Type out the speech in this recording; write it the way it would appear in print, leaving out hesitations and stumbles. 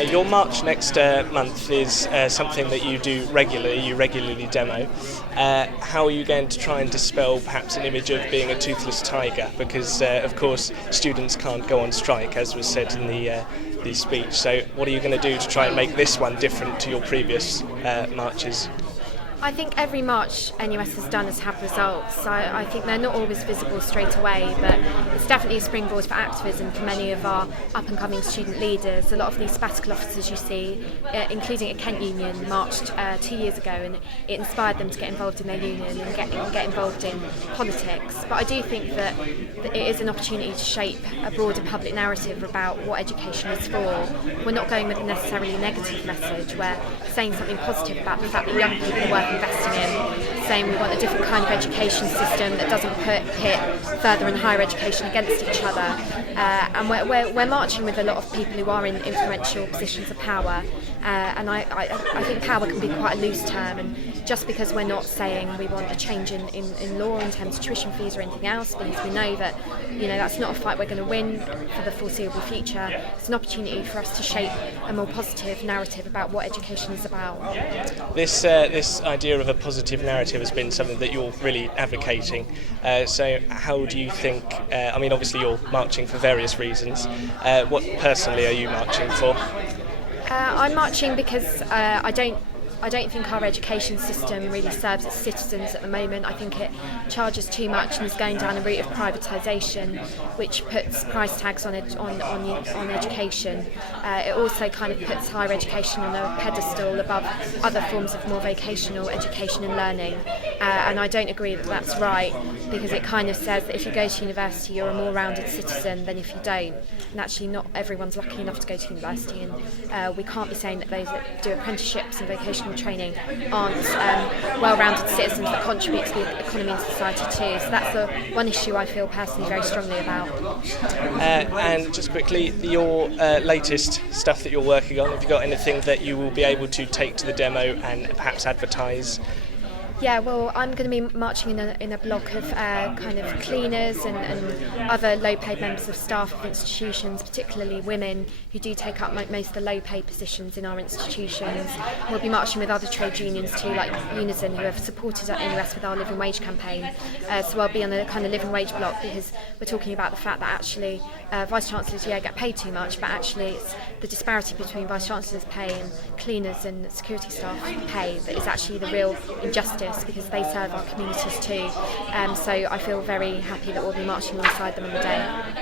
Okay, your march next month is something that you do regularly, you regularly demo. How are you going to try and dispel perhaps an image of being a toothless tiger? Because, of course, students can't go on strike, as was said in the speech. So what are you going to do to try and make this one different to your previous marches? I think every march NUS has done has had results. I think they're not always visible straight away, but it's definitely a springboard for activism for many of our up-and-coming student leaders. A lot of these sabbatical officers you see, including a Kent union, marched 2 years ago, and it inspired them to get involved in their union and get involved in politics. But I do think that it is an opportunity to shape a broader public narrative about what education is for. We're not going with a necessarily negative message. We're saying something positive about the fact that young people are worth investing in, saying we want a different kind of education system that doesn't pit further and higher education against each other. And we're marching with a lot of people who are in influential positions of power. And I think power can be quite a loose term, and just because we're not saying we want a change in law in terms of tuition fees or anything else, because we know that that's not a fight we're going to win for the foreseeable future. It's an opportunity for us to shape a more positive narrative about what education is about. This idea of a positive narrative has been something that you're really advocating. So how do you think, obviously you're marching for various reasons. What personally are you marching for? I'm marching because I don't think our education system really serves its citizens at the moment. I think it charges too much and is going down a route of privatisation, which puts price tags on education. It also kind of puts higher education on a pedestal above other forms of more vocational education and learning. And I don't agree that that's right, because it kind of says that if you go to university, you're a more rounded citizen than if you don't. And actually, not everyone's lucky enough to go to university, and we can't be saying that those that do apprenticeships and vocational training aren't well-rounded citizens that contribute to the economy and society too. So that's the one issue I feel personally very strongly about. And just quickly, your latest stuff that you're working on, have you got anything that you will be able to take to the demo and perhaps advertise? Yeah, well, I'm going to be marching in a block of kind of cleaners and other low-paid members of staff of institutions, particularly women who do take up most of the low-paid positions in our institutions. We'll be marching with other trade unions too, like Unison, who have supported NUS with our living wage campaign. So I'll be on a kind of living wage block, because we're talking about the fact that actually Vice-Chancellors, get paid too much, but actually it's the disparity between Vice-Chancellors' pay and cleaners and security staff pay that is actually the real injustice, because they serve our communities too. So I feel very happy that we'll be marching alongside them on the day.